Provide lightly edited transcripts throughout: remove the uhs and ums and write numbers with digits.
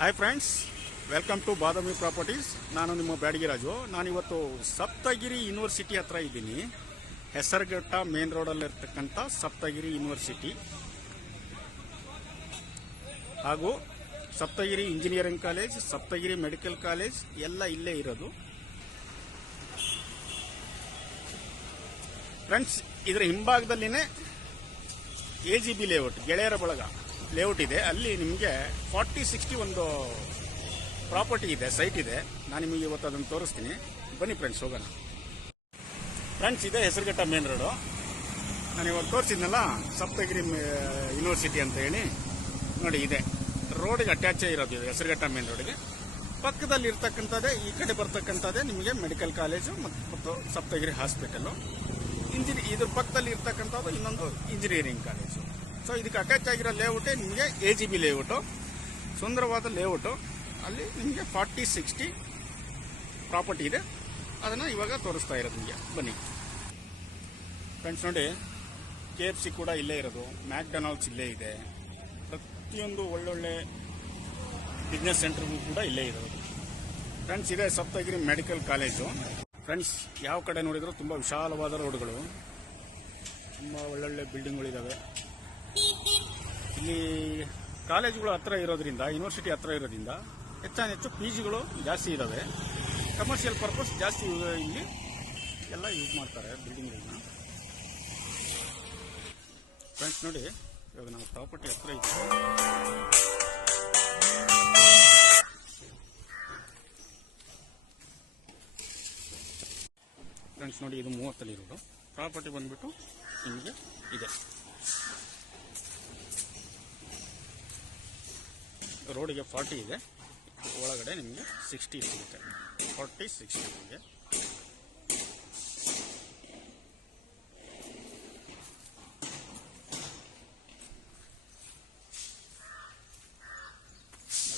Hi friends, welcome to Badami properties. ನಾನು ನಿಮ್ಮ ಬ್ಯಾಡಗಿ ರಾಜು. ನಾನಿವತ್ತು ಸಪ್ತಗಿರಿ ಯೂನಿವರ್ಸಿಟಿ ಹತ್ರ ಇದ್ದೀನಿ. ಹೆಸರುಘಟ್ಟ ಮೇನ್ ರೋಡಲ್ಲಿರ್ತಕ್ಕಂಥ ಸಪ್ತಗಿರಿ ಯೂನಿವರ್ಸಿಟಿ ಹಾಗೂ Saptagiri engineering college, Saptagiri medical college ಎಲ್ಲ ಇಲ್ಲೇ ಇರೋದು. ಫ್ರೆಂಡ್ಸ್, ಇದರ ಹಿಂಭಾಗದಲ್ಲಿನೇ AGB ಲೇಔಟ್, ಗೆಳೆಯರ ಬಳಗ ಲೇಔಟ್ ಇದೆ. ಅಲ್ಲಿ ನಿಮಗೆ 40-60 ಒಂದು ಪ್ರಾಪರ್ಟಿ ಇದೆ, ಸೈಟ್ ಇದೆ. ನಾನು ನಿಮಗೆ ಇವತ್ತು ಅದನ್ನು ತೋರಿಸ್ತೀನಿ. ಬನ್ನಿ ಫ್ರೆಂಡ್ಸ್, ಹೋಗೋಣ. ಫ್ರೆಂಡ್ಸ್, ಇದೆ ಹೆಸರುಘಟ್ಟ ಮೇನ್ ರೋಡು. ನಾನು ಇವಾಗ ತೋರಿಸಿದ್ನಲ್ಲ ಸಪ್ತಗಿರಿ ಯೂನಿವರ್ಸಿಟಿ ಅಂತ ಹೇಳಿ, ನೋಡಿ ಇದೆ. ರೋಡಿಗೆ ಅಟ್ಯಾಚೇ ಇರೋದು ಇದು, ಹೆಸರುಘಟ್ಟ ಮೇನ್ ರೋಡಿಗೆ. ಪಕ್ಕದಲ್ಲಿ ಇರ್ತಕ್ಕಂಥದ್ದೇ, ಈ ಕಡೆ ಬರ್ತಕ್ಕಂಥದ್ದೇ ನಿಮಗೆ ಮೆಡಿಕಲ್ ಕಾಲೇಜು ಮತ್ತು ಸಪ್ತಗಿರಿ ಹಾಸ್ಪಿಟಲು. ಇದ್ರ ಪಕ್ಕದಲ್ಲಿ ಇರ್ತಕ್ಕಂಥದ್ದು ಇನ್ನೊಂದು ಇಂಜಿನಿಯರಿಂಗ್ ಕಾಲೇಜು. ಸೊ ಇದಕ್ಕೆ ಅಟ್ಯಾಚ್ ಆಗಿರೋ ಲೇಔಟೇ ನಿಮಗೆ AGB ಲೇಔಟು. ಸುಂದರವಾದ ಲೇಔಟು. ಅಲ್ಲಿ ನಿಮಗೆ 40-60 ಪ್ರಾಪರ್ಟಿ ಇದೆ. ಅದನ್ನು ಇವಾಗ ತೋರಿಸ್ತಾ ಇರೋದು ನಿಮಗೆ. ಬನ್ನಿ ಫ್ರೆಂಡ್ಸ್, ನೋಡಿ KFC ಕೂಡ ಇಲ್ಲೇ ಇರೋದು, ಮ್ಯಾಕ್ಡೊನಾಲ್ಡ್ಸ್ ಇಲ್ಲೇ ಇದೆ. ಪ್ರತಿಯೊಂದು ಒಳ್ಳೊಳ್ಳೆ ಬಿಸ್ನೆಸ್ ಸೆಂಟರ್ಗೂ ಕೂಡ ಇಲ್ಲೇ ಇರೋದು. ಫ್ರೆಂಡ್ಸ್, ಇದೆ ಸಪ್ತಗಿರಿ ಮೆಡಿಕಲ್ ಕಾಲೇಜು. ಫ್ರೆಂಡ್ಸ್, ಯಾವ ಕಡೆ ನೋಡಿದ್ರು ತುಂಬ ವಿಶಾಲವಾದ ರೋಡ್ಗಳು, ತುಂಬ ಒಳ್ಳೊಳ್ಳೆ ಬಿಲ್ಡಿಂಗ್ಗಳಿದ್ದಾವೆ. ಇಲ್ಲಿ ಕಾಲೇಜುಗಳು ಹತ್ರ ಇರೋದ್ರಿಂದ, ಯೂನಿವರ್ಸಿಟಿ ಹತ್ರ ಇರೋದ್ರಿಂದ ಹೆಚ್ಚು PGಗಳು ಜಾಸ್ತಿ ಇದ್ದಾವೆ. ಕಮರ್ಷಿಯಲ್ ಪರ್ಪಸ್ ಜಾಸ್ತಿ ಇಲ್ಲಿ ಎಲ್ಲ ಯೂಸ್ ಮಾಡ್ತಾರೆ ಬಿಲ್ಡಿಂಗ್ಗಳನ್ನ. ಫ್ರೆಂಡ್ಸ್, ನೋಡಿ ಇವಾಗ ನಾವು ಪ್ರಾಪರ್ಟಿ ಹತ್ರ ಇದ್ದೀವಿ. ಫ್ರೆಂಡ್ಸ್, ನೋಡಿ ಇದು 30 ಇರೋದು ಪ್ರಾಪರ್ಟಿ ಬಂದ್ಬಿಟ್ಟು ನಿಮಗೆ ಇದೆ. ರೋಡಿಗೆ 40 ಇದೆ, ಒಳಗಡೆ ನಿಮಗೆ 60 ಸಿಗುತ್ತೆ. 40-60 ಇದೆ.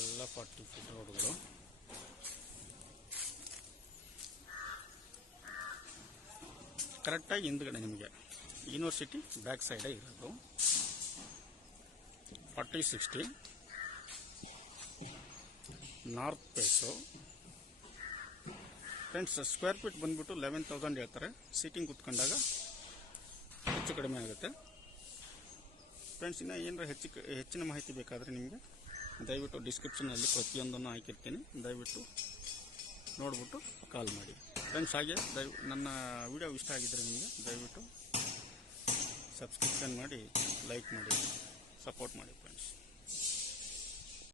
ಎಲ್ಲ 40 ಫೀಟ್ ರೋಡ್ಗಳು. ಕರೆಕ್ಟಾಗಿ ಹಿಂದ್ಗಡೆ ನಿಮಗೆ ಯೂನಿವರ್ಸಿಟಿ ಬ್ಯಾಕ್ ಸೈಡೇ ಇರೋದು. 40-60 north face. Friends, square feet ಬಂದ್ಬಿಟ್ಟು 11,000 ಹೇಳ್ತಾರೆ. ಸೀಟಿಂಗ್ ಕೂತ್ಕೊಂಡಾಗ ಹೆಚ್ಚು ಕಡಿಮೆ ಆಗುತ್ತೆ. ಫ್ರೆಂಡ್ಸ್, ಇನ್ನು ಏನಾರ ಹೆಚ್ಚಿನ ಮಾಹಿತಿ ಬೇಕಾದರೆ ನಿಮಗೆ ದಯವಿಟ್ಟು ಡಿಸ್ಕ್ರಿಪ್ಷನಲ್ಲಿ ಪ್ರತಿಯೊಂದನ್ನು ಹಾಕಿರ್ತೀನಿ. ದಯವಿಟ್ಟು ನೋಡಿಬಿಟ್ಟು ಕಾಲ್ ಮಾಡಿ. ಫ್ರೆಂಡ್ಸ್, ಹಾಗೆ ನನ್ನ ವಿಡಿಯೋ ಇಷ್ಟ ಆಗಿದ್ದರೆ ನಿಮಗೆ ದಯವಿಟ್ಟು ಸಬ್ಸ್ಕ್ರಿಪ್ಷನ್ ಮಾಡಿ, ಲೈಕ್ ಮಾಡಿ, ಸಪೋರ್ಟ್ ಮಾಡಿ ಫ್ರೆಂಡ್ಸ್.